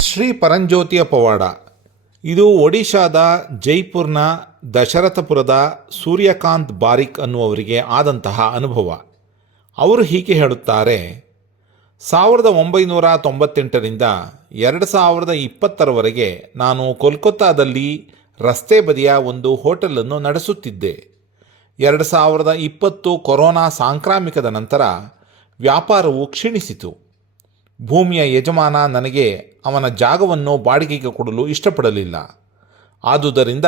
ಶ್ರೀ ಪರಂಜ್ಯೋತಿಯ ಪವಾಡ ಇದು ಒಡಿಶಾದ ಜೈಪುರ್ನ ದಶರಥಪುರದ ಸೂರ್ಯಕಾಂತ್ ಬಾರಿಕ್ ಅನ್ನುವವರಿಗೆ ಆದಂತಹ ಅನುಭವ. ಅವರು ಹೀಗೆ ಹೇಳುತ್ತಾರೆ, ಸಾವಿರದ ಒಂಬೈನೂರ ತೊಂಬತ್ತೆಂಟರಿಂದ ಎರಡು ಸಾವಿರದ ಇಪ್ಪತ್ತರವರೆಗೆ ನಾನು ಕೋಲ್ಕತ್ತಾದಲ್ಲಿ ರಸ್ತೆ ಬದಿಯ ಒಂದು ಹೋಟೆಲನ್ನು ನಡೆಸುತ್ತಿದ್ದೆ. ಎರಡು ಸಾವಿರದ ಇಪ್ಪತ್ತು ಕೊರೋನಾ ಸಾಂಕ್ರಾಮಿಕದ ನಂತರ ವ್ಯಾಪಾರವು ಕ್ಷೀಣಿಸಿತು. ಭೂಮಿಯ ಯಜಮಾನ ನನಗೆ ಅವನ ಜಾಗವನ್ನು ಬಾಡಿಗೆಗೆ ಕೊಡಲು ಇಷ್ಟಪಡಲಿಲ್ಲ. ಆದುದರಿಂದ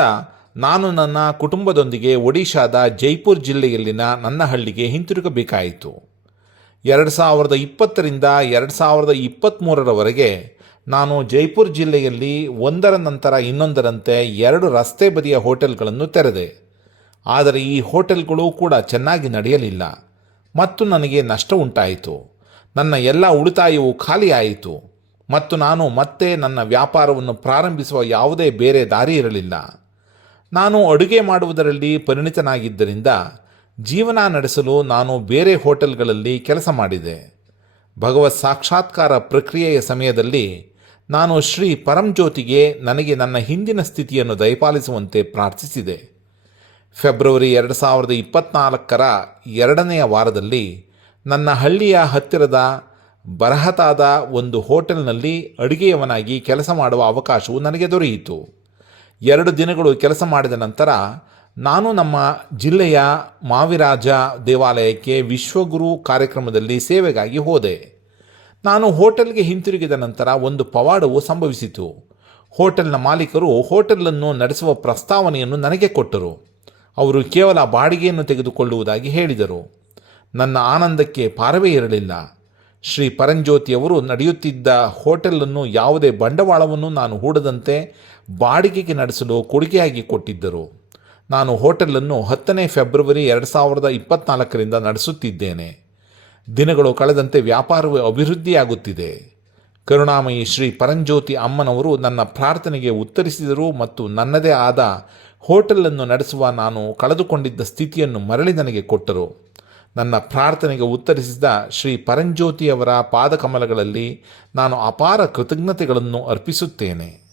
ನಾನು ನನ್ನ ಕುಟುಂಬದೊಂದಿಗೆ ಒಡಿಶಾದ ಜೈಪುರ್ ಜಿಲ್ಲೆಯಲ್ಲಿನ ನನ್ನ ಹಳ್ಳಿಗೆ ಹಿಂತಿರುಗಬೇಕಾಯಿತು. ಎರಡು ಸಾವಿರದ ಇಪ್ಪತ್ತರಿಂದ ಎರಡು ಸಾವಿರದ ಇಪ್ಪತ್ತ್ಮೂರರವರೆಗೆ ನಾನು ಜೈಪುರ್ ಜಿಲ್ಲೆಯಲ್ಲಿ ಒಂದರ ನಂತರ ಇನ್ನೊಂದರಂತೆ ಎರಡು ರಸ್ತೆ ಬದಿಯ ಹೋಟೆಲ್ಗಳನ್ನು ತೆರೆದೆ. ಆದರೆ ಈ ಹೋಟೆಲ್ಗಳು ಕೂಡ ಚೆನ್ನಾಗಿ ನಡೆಯಲಿಲ್ಲ. ಮತ್ತು ನನಗೆ ನಷ್ಟ ಉಂಟಾಯಿತು. ನನ್ನ ಎಲ್ಲ ಉಳಿತಾಯವು ಖಾಲಿಯಾಯಿತು. ಮತ್ತು ನಾನು ಮತ್ತೆ ನನ್ನ ವ್ಯಾಪಾರವನ್ನು ಪ್ರಾರಂಭಿಸುವ ಯಾವುದೇ ಬೇರೆ ದಾರಿ ಇರಲಿಲ್ಲ. ನಾನು ಅಡುಗೆ ಮಾಡುವುದರಲ್ಲಿ ಪರಿಣಿತನಾಗಿದ್ದರಿಂದ ಜೀವನ ನಡೆಸಲು ನಾನು ಬೇರೆ ಹೋಟೆಲ್ಗಳಲ್ಲಿ ಕೆಲಸ ಮಾಡಿದೆ. ಭಗವತ್ ಸಾಕ್ಷಾತ್ಕಾರ ಪ್ರಕ್ರಿಯೆಯ ಸಮಯದಲ್ಲಿ ನಾನು ಶ್ರೀ ಪರಂಜ್ಯೋತಿಗೆ ನನಗೆ ನನ್ನ ಹಿಂದಿನ ಸ್ಥಿತಿಯನ್ನು ದಯಪಾಲಿಸುವಂತೆ ಪ್ರಾರ್ಥಿಸಿದೆ. ಫೆಬ್ರವರಿ ಎರಡು ಸಾವಿರದ ಇಪ್ಪತ್ತ್ನಾಲ್ಕರ ಎರಡನೆಯ ವಾರದಲ್ಲಿ ನನ್ನ ಹಳ್ಳಿಯ ಹತ್ತಿರದ ಬರಹತಾದ ಒಂದು ಹೋಟೆಲ್ನಲ್ಲಿ ಅಡುಗೆಯವನಾಗಿ ಕೆಲಸ ಮಾಡುವ ಅವಕಾಶವು ನನಗೆ ದೊರೆಯಿತು. ಎರಡು ದಿನಗಳು ಕೆಲಸ ಮಾಡಿದ ನಂತರ ನಾನು ನಮ್ಮ ಜಿಲ್ಲೆಯ ಮಾವಿರಾಜ ದೇವಾಲಯಕ್ಕೆ ವಿಶ್ವಗುರು ಕಾರ್ಯಕ್ರಮದಲ್ಲಿ ಸೇವೆಗಾಗಿ ಹೋದೆ. ನಾನು ಹೋಟೆಲ್ಗೆ ಹಿಂತಿರುಗಿದ ನಂತರ ಒಂದು ಪವಾಡವು ಸಂಭವಿಸಿತು. ಹೋಟೆಲ್ನ ಮಾಲೀಕರು ಹೋಟೆಲನ್ನು ನಡೆಸುವ ಪ್ರಸ್ತಾವನೆಯನ್ನು ನನಗೆ ಕೊಟ್ಟರು. ಅವರು ಕೇವಲ ಬಾಡಿಗೆಯನ್ನು ತೆಗೆದುಕೊಳ್ಳುವುದಾಗಿ ಹೇಳಿದರು. ನನ್ನ ಆನಂದಕ್ಕೆ ಪಾರವೇ ಇರಲಿಲ್ಲ. ಶ್ರೀ ಪರಂಜ್ಯೋತಿಯವರು ನಡೆಯುತ್ತಿದ್ದ ಹೋಟೆಲನ್ನು ಯಾವುದೇ ಬಂಡವಾಳವನ್ನು ನಾನು ಹೂಡದಂತೆ ಬಾಡಿಗೆಗೆ ನಡೆಸಲು ಕೊಡುಗೆಯಾಗಿ ಕೊಟ್ಟಿದ್ದರು. ನಾನು ಹೋಟೆಲನ್ನು ಹತ್ತನೇ ಫೆಬ್ರವರಿ ಎರಡು ಸಾವಿರದ ಇಪ್ಪತ್ನಾಲ್ಕರಿಂದ ನಡೆಸುತ್ತಿದ್ದೇನೆ. ದಿನಗಳು ಕಳೆದಂತೆ ವ್ಯಾಪಾರವು ಅಭಿವೃದ್ಧಿಯಾಗುತ್ತಿದೆ. ಕರುಣಾಮಯಿ ಶ್ರೀ ಪರಂಜ್ಯೋತಿ ಅಮ್ಮನವರು ನನ್ನ ಪ್ರಾರ್ಥನೆಗೆ ಉತ್ತರಿಸಿದರು ಮತ್ತು ನನ್ನದೇ ಆದ ಹೋಟೆಲನ್ನು ನಡೆಸುವ ನಾನು ಕಳೆದುಕೊಂಡಿದ್ದ ಸ್ಥಿತಿಯನ್ನು ಮರಳಿ ನನಗೆ ಕೊಟ್ಟರು. ನನ್ನ ಪ್ರಾರ್ಥನೆಗೆ ಉತ್ತರಿಸಿದ ಶ್ರೀ ಪರಂಜ್ಯೋತಿಯವರ ಪಾದಕಮಲಗಳಲ್ಲಿ ನಾನು ಅಪಾರ ಕೃತಜ್ಞತೆಗಳನ್ನು ಅರ್ಪಿಸುತ್ತೇನೆ.